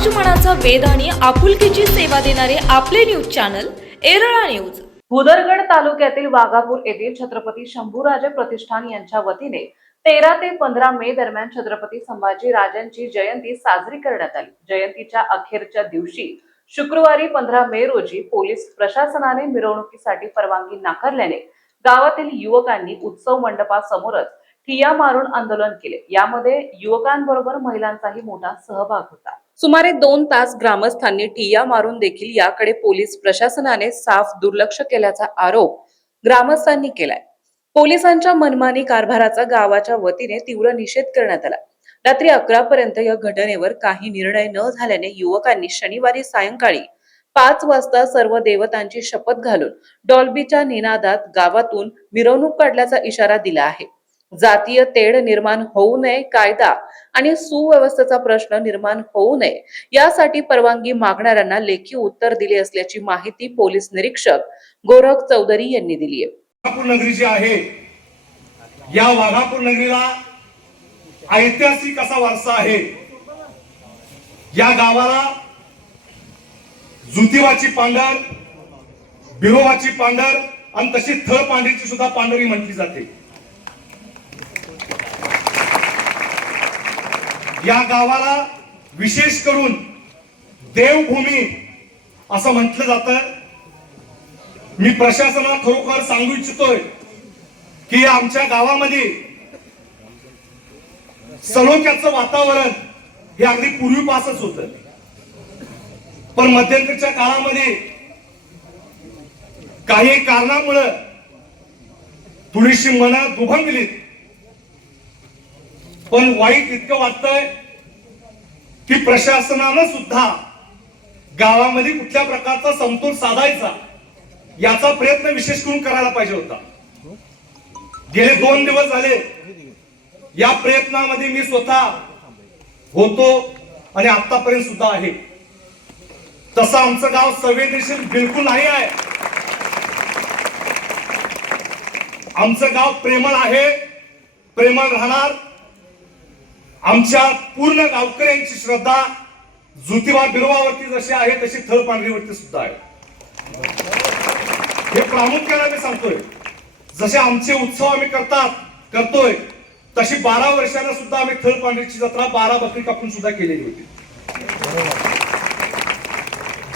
समाजमनाचा वेध आणि आपुलकीची सेवा देणारे आपले news channel Erala news. Bhudargad तालुक्यातील वाघापूर येथील छत्रपती शंभूराजे प्रतिष्ठान यांच्या वतीने 13 ते 15 मे दरम्यान छत्रपती संभाजी राजांची जयंती साजरी करण्यात आली। जयंतीच्या अखेरच्या दिवशी शुक्रवारी 15 मे रोजी पोलीस प्रशासनाने मिरवणुकीसाठी परवानगी नाकारल्याने गावातील युवकांनी उत्सव मंडपासमोरच ठिय्या मारून आंदोलन केले। यामध्ये युवकांबरोबर महिलांचाही मोठा सहभाग होता। सुमारे 2 तास ग्रामस्थांनी ठिय्या मारून देखील याकडे पोलीस प्रशासनाने साफ दुर्लक्ष केल्याचा आरोप ग्रामस्थांनी केलाय। पोलिसांच्या मनमानी कारभाराचा गावाच्या वतीने तीव्र निषेध करण्यात आला। रात्री 11 पर्यंत या घटनेवर काही निर्णय न झाल्याने युवकांनी शनिवारी सायंकाळी 5 वाजता सर्व देवतांची शपथ घालून डॉल्बीच्या निनादात गावातून मिरवणूक काढण्याचा इशारा दिला आहे। जातीय तेढ निर्माण होऊ नये, कायदा आणि सुव्यवस्थेचा प्रश्न निर्माण होऊ नये यासाठी परवानगी मागणाऱ्यांना लेखी उत्तर दिले असल्याची माहिती पोलीस निरीक्षक गोरख चौधरी यांनी दिली आहे। वाघापूर नगरी जी आहे, या वाघापूर नगरीला ऐतिहासिक असा वारसा आहे। या गावाला जुतिवाची पांढर, बिरोबाची पांढर आणि तशी थळ पांढरीची सुद्धा पांढरी म्हटली जाते। या गावाला विशेष करून देवभूमी असं म्हटलं जातं। मी प्रशासनाला खरोखर सांगू इच्छितोय की आमच्या गावामध्ये सलोख्याचं वातावरण हे अगदी पूर्वीपासूनच होतं, पण मध्यंतरीच्या काळामध्ये काही कारणामुळे थोडीशी मनं दुभंगलीत। पण वाईट इतकं वाटतंय की प्रशासनानं सुद्धा गावामध्ये कुठल्या प्रकारचा समतोल साधायचा याचा प्रयत्न विशेष करून करायला पाहिजे होता। गेले 2 दिवस झाले या प्रयत्नामध्ये मी स्वतः होतो आणि आतापर्यंत सुद्धा आहे। तसं आमचं गाव संवेदनशील बिलकुल नाही आहे। आमचं गाव प्रेमळ आहे, प्रेमळ राहणार। आमच्या पूर्ण गावकऱ्यांची श्रद्धा ज्योतिबा बिरोबावरती जशी आहे तशी थळ पांढरीवरती सुद्धा आहे। हे प्रामुख्याने मी सांगतोय, जसे आमचे उत्सव आम्ही करतोय तशी 12 वर्षांना सुद्धा आम्ही थळ पांढरीची जत्रा 12 बकरी कापून सुद्धा केलेली होती।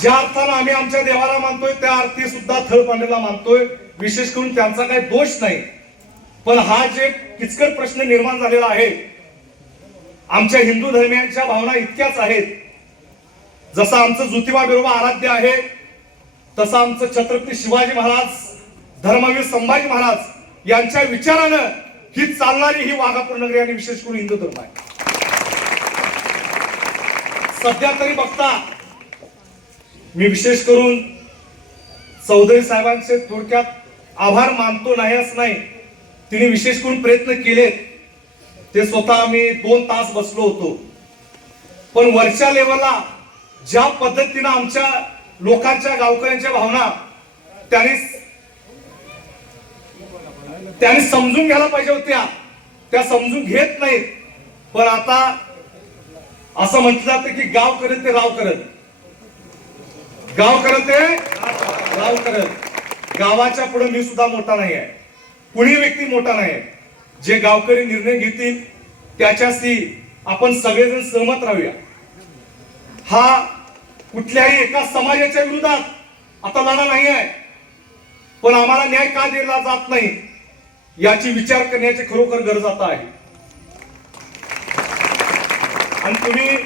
ज्या अर्थानं आम्ही आमच्या देवाला मानतोय त्या अर्थी सुद्धा थळ पांढरीला मानतोय। विशेष करून त्यांचा काही दोष नाही, पण हा जे किचकट प्रश्न निर्माण झालेला आहे, आमच्या हिंदू धर्मियांच्या भावना इतक्याच आहेत। जसं आमचं ज्योतिबा बिरोबा आराध्य आहे, तसं आमचं छत्रपती शिवाजी महाराज, धर्मवीर संभाजी महाराज यांच्या विचारानं ही चालणारी ही वाघापूर नगरी आणि विशेष करून हिंदू धर्म आहे। सध्या तरी बघता मी विशेष करून चौधरी साहेबांचे थोडक्यात आभार मानतो नाही असं नाही, तिने विशेष करून प्रयत्न केलेत। ते स्वतः आम्ही 2 तास बसलो होतो, पण वरच्या लेवलला ज्या पद्धतीनं आमच्या लोकांच्या गावकऱ्यांच्या भावना त्यांनी समजून घ्यायला पाहिजे होत्या, त्या समजून घेत नाहीत। पण आता असं म्हटलं जातं की गाव करत ते राव करत, गाव करत ते राव करत। गावाच्या पुढे मी सुद्धा मोठा नाही आहे, कुणी व्यक्ती मोठा नाही आहे। जे गावकरी निर्णय घेतील त्याच्याशी आपण सगळेजण सहमत राहूया। हा कुठल्याही एका समाजाच्या विरोधात आता लढा नाही आहे, पण आम्हाला न्याय का दिला जात नाही याची विचार करण्याची खरोखर गरज आता आहे। आणि तुम्ही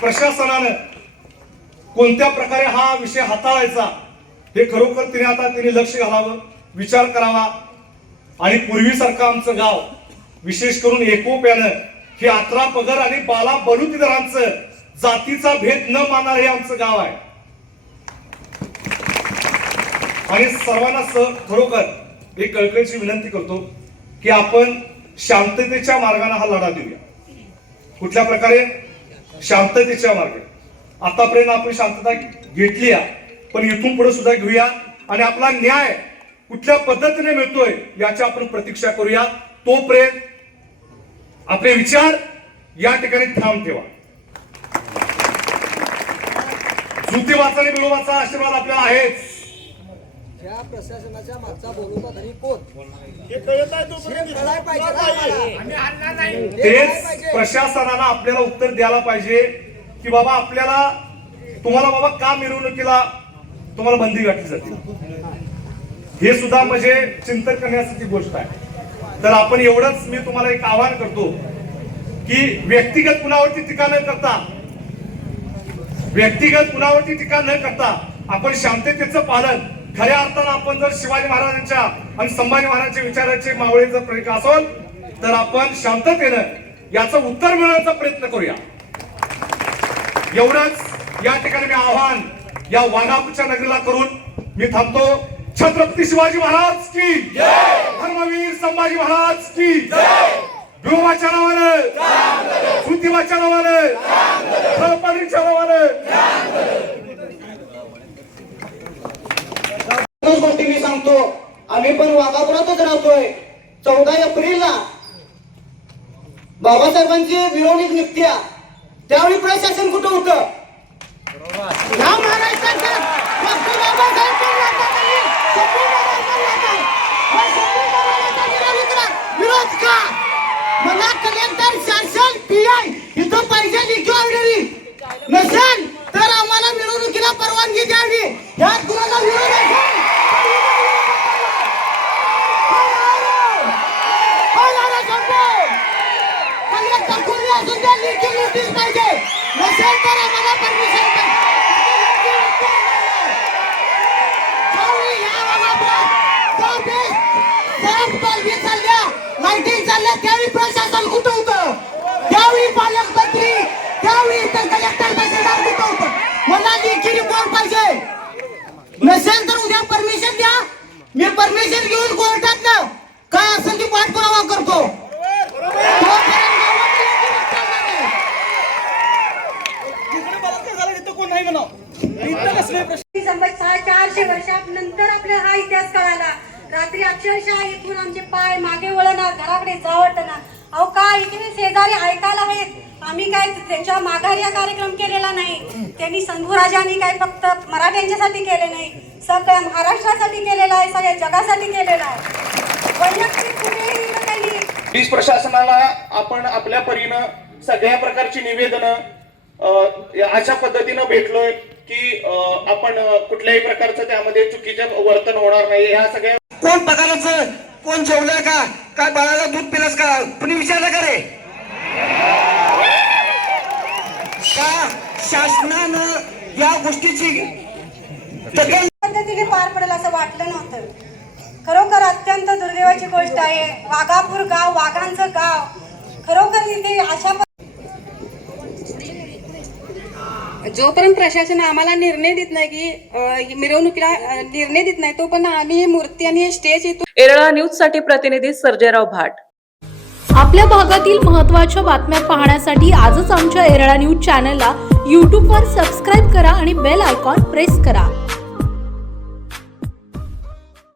प्रशासनानं कोणत्या प्रकारे हा विषय हाताळायचा हे खरोखर तिने लक्ष घालावं, विचार करावा। आणि पूर्वीसारखं आमचं गाव विशेष करून एकोप्यानं हे 18 पगड आणि बाला बलुतेदारांचं जातीचा भेद न मानणार हे आमचं गाव आहे। आणि सर्वांना खरोखर एक कळकळीची विनंती करतो की आपण शांततेच्या मार्गाने हा लढा देऊया। कुठल्या प्रकारे? शांततेच्या मार्गाने। आतापर्यंत आपण शांतता घेतली आहे, पण इथून पुढे सुद्धा घेऊया आणि आपला न्याय कुठल्या पद्धतीने मिळतोय याची आपण प्रतीक्षा करूया। तोपर्यंत आपले विचार या ठिकाणी ठाम ठेवा। ज्योतिबाचा आणि बिलोबाचा आशीर्वाद आपल्याला आहेच. या प्रशासनाच्या मागचा बोलवता तरी कोण तेच पाहिजे. प्रशासनानं आपल्याला उत्तर द्यायला पाहिजे की बाबा आपल्याला तुम्हाला बाबा का मिरवणुकीला तुम्हाला बंदी घातली जाते. हे सुद्धा म्हणजे चिंतन करण्याची गोष्ट आहे. तर आपण एवढंच मी तुम्हाला एक आवाहन करतो की व्यक्तिगत कुणावरती टीका न करता आपण शांततेचं पालन, खऱ्या अर्थानं आपण जर शिवाजी महाराजांच्या आणि संभाजी महाराजांच्या विचाराचे मावळे जर प्रेरक असाल तर आपण शांततेनं याचं उत्तर मिळवण्याचा प्रयत्न करूया. एवढंच या ठिकाणी मी आव्हान या वाघापूरच्या नगरीला करून मी थांबतो. छत्रपती शिवाजी महाराज की जय, धर्मवीर संभाजी महाराज की जय. बिलोबाच्या नावानं, ज्योतिबाच्या नावानं, खळपाडीच्या नावानं. गोष्टी मी सांगतो. आम्ही पण वाघापुरातच राहतोय. 14 एप्रिलला बाबासाहेबांची मिरवणूक निघत्या त्यावेळी प्रशासन कुठं होतं? या महाराष्ट्राचं फक्त बाबासाहेब पण लागतात आणि संपूर्ण महाराष्ट्र लागतात. मग संपूर्ण महाराष्ट्राच्या मिरवणुकीला विरोध का? मला कलेक्टर, शासन, पीआय इथं पाहिजे लिखी ऑर्डरी. नसेल तर आम्हाला मिरवणुकीला परवानगी द्यावी. यात कुणाला विरोध असेल कलेक्टर कोणी असून द्या, लिखी नोटीस पाहिजे. नसेल तर आम्हाला परमिशन लाईटिंग चालल्या त्यावेळी प्रशासन कुठं होतं? त्यावेळी पालकमंत्री, त्यावेळी कलेक्टर तहसीलदार कुठं होतं? मला लेखी रिपोर्ट पाहिजे. नसेल तर उद्या परमिशन द्या. मी परमिशन घेऊन कोर्टात ना काय असेल ती पाठपुरावा करतो. संबत 400 वर्षानंतर आपल्याला हा इतिहास कळाला. रात्री अक्षरशः इथून आमचे पाय मागे वळणार, घराकडे जावटणार. अहो काय इथे शेजारी ऐकायला आहेत. आम्ही काय त्यांच्या माघारी हा कार्यक्रम केलेला नाही. त्यांनी संधूराजांनी काय फक्त मराठ्यांच्यासाठी केले नाही, सगळ्या महाराष्ट्रासाठी केलेला आहे, सगळ्या जगासाठी केलेला आहे. वैयक्तिक कुठेही त्यांनी पोलीस प्रशासनाला आपण आपल्या परीनं सगळ्या प्रकारची निवेदनं अशा पद्धतीनं भेटलोय की आपण कुठल्याही प्रकारचं त्यामध्ये चुकीचं वर्तन होणार नाही. ह्या सगळ्या कोण पगाराचं, कोण जेवलं का, काय बाळाला दूध पिलंस का, कुणी विचारलं का रे? का शासनानं या गोष्टीची पद्धतीने पार पडेल असं वाटलं नव्हतं. खरोखर अत्यंत दुर्दैवाची गोष्ट आहे. वाघापूर गाव वाघांचं गाव, खरोखर इथे अशा जोपर्यंत प्रशासन आम्हाला निर्णय देत नाही की मिरवणुकीला निर्णय देत नाही तोपर्यंत आम्ही ही मूर्ती आणि हे स्टेज इथून. एरळा न्यूज साठी प्रतिनिधी सर्जेराव भाट. आपल्या भागातील महत्त्वाच्या बातम्या पाहण्यासाठी आजच आमच्या एरळा न्यूज चॅनलला यूट्यूबवर सबस्क्राईब करा आणि बेल आयकॉन प्रेस करा.